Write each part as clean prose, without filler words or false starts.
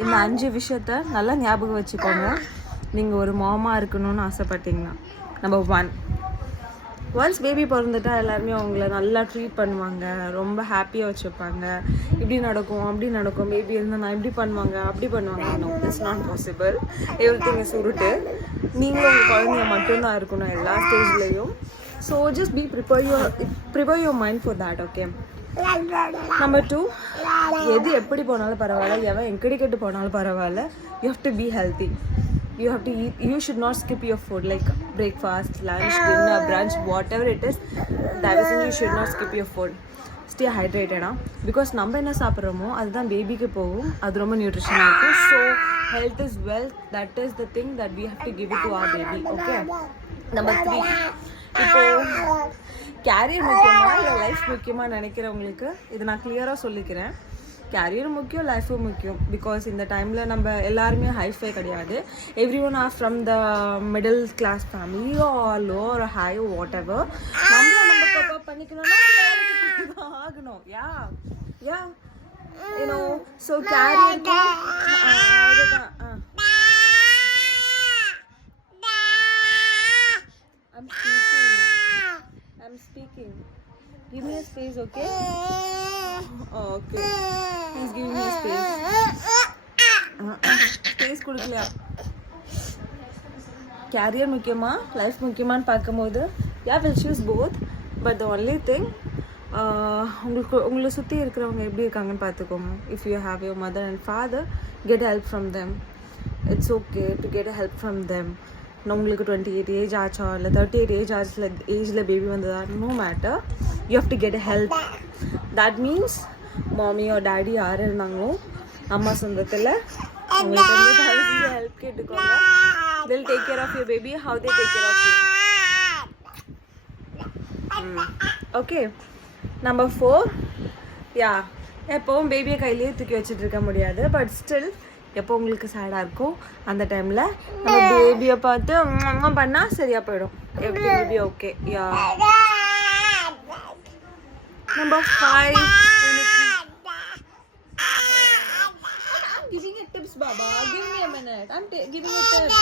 இந்த 5 விஷயத்த நல்லா ஞாபகம் வச்சுக்கோங்க. நீங்கள் ஒரு மாமா இருக்கணும்னு ஆசைப்பட்டீங்கன்னா. நம்பர் 1, ஒன்ஸ் பேபி பிறந்துட்டா எல்லாருமே அவங்கள நல்லா ட்ரீட் பண்ணுவாங்க, ரொம்ப ஹாப்பியாக வச்சுருப்பாங்க. இப்படி நடக்கும் அப்படி நடக்கும், பேபி இருந்தால் நான் இப்படி பண்ணுவாங்க அப்படி பண்ணுவாங்க. No, it's not possible. Everything is உருட்டு. நீங்களும் உங்கள் குழந்தைங்க மட்டும்தான் இருக்கணும் எல்லா ஸ்டேஜ்லேயும். So just prepare your mind for that. Okay. Number 2, எது எப்படி போனாலும் பரவாயில்ல, எவன் எங்கடி கெட்டு போனாலும் பரவாயில்ல, you have to be healthy. You have to eat. You should not skip your food, like breakfast, lunch, dinner, brunch, whatever it is. That is, you should not skip your food. Stay hydrated, because நம்ம என்ன சாப்பிட்றோமோ அதுதான் பேபிக்கு போகும். அது ரொம்ப நியூட்ரிஷனாக இருக்கும். So health is wealth. That is the thing that we have to give it to our baby. Okay. Number 3, இப்போ கேரியர் முக்கியமா இல்லை லைஃப் முக்கியமாக நினைக்கிறவங்களுக்கு இது நான் கிளியராக சொல்லிக்கிறேன். கேரியர் முக்கியம், லைஃபும் முக்கியம். பிகாஸ் இந்த டைமில் நம்ம எல்லாருமே ஹைஃபை கிடையாது. Every one are from the middle class family or low or high whatever. நம்ம கப்பப் பண்ணிக்கணும்னா ஆகணும். Yeah you know. ஸோ கேரியருக்கு I'm speaking. Give me a space, okay? Okay. Please give me a space. Space கொடுக்கலையா? கேரியர் முக்கியமா லைஃப் முக்கியமான்னு பார்க்கும்போது we'll choose both. But the only thing, உங்களை சுற்றி இருக்கிறவங்க எப்படி இருக்காங்கன்னு பார்த்துக்கோங்க. If you have your mother and father, get help from them. It's okay to get help from them. உங்களுக்கு 28 ஏஜ் ஆச்சா இல்லை 38 ஏஜில் பேபி வந்ததா, no matter, you have to get help. That means mummy or daddy யார் இருந்தாங்களோ அம்மா சொந்தத்தில் உங்களுக்கு வந்து ஹெல்ப் கேட்டுக்கோங்க. they'll take care of your baby how they take care of you. Okay. Number 4, எப்போவும் பேபியை கையிலேயே தூக்கி வச்சுட்டு இருக்க முடியாது. பட் ஸ்டில் எப்போ உங்களுக்கு சேடாக இருக்கும் அந்த டைமில் நம்ம பேபியை பார்த்து பண்ணால் சரியாக போயிடும். Every baby okay. யா. நம்பர் 5, I'm giving you tips, Baba. Give me a minute. I'm giving you tips.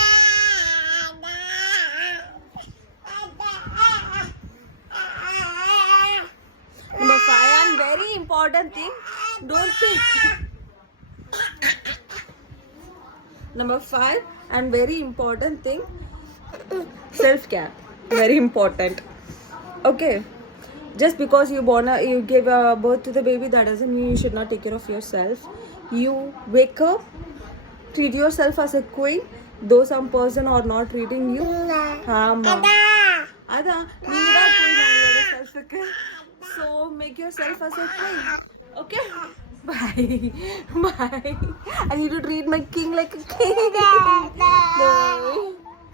Number 5, and very important thing, don't think. Number 5, and very important thing, self-care. Very important. Okay. Just because you gave birth to the baby, that doesn't mean you should not take care of yourself. You wake up, treat yourself as a queen. Though some person are not treating you, அதான் நீங்க தான் queen உங்களோட செல்ஃப்க்கு. So make yourself as a queen. Okay. Bye. I need to treat my king like a king. Bye.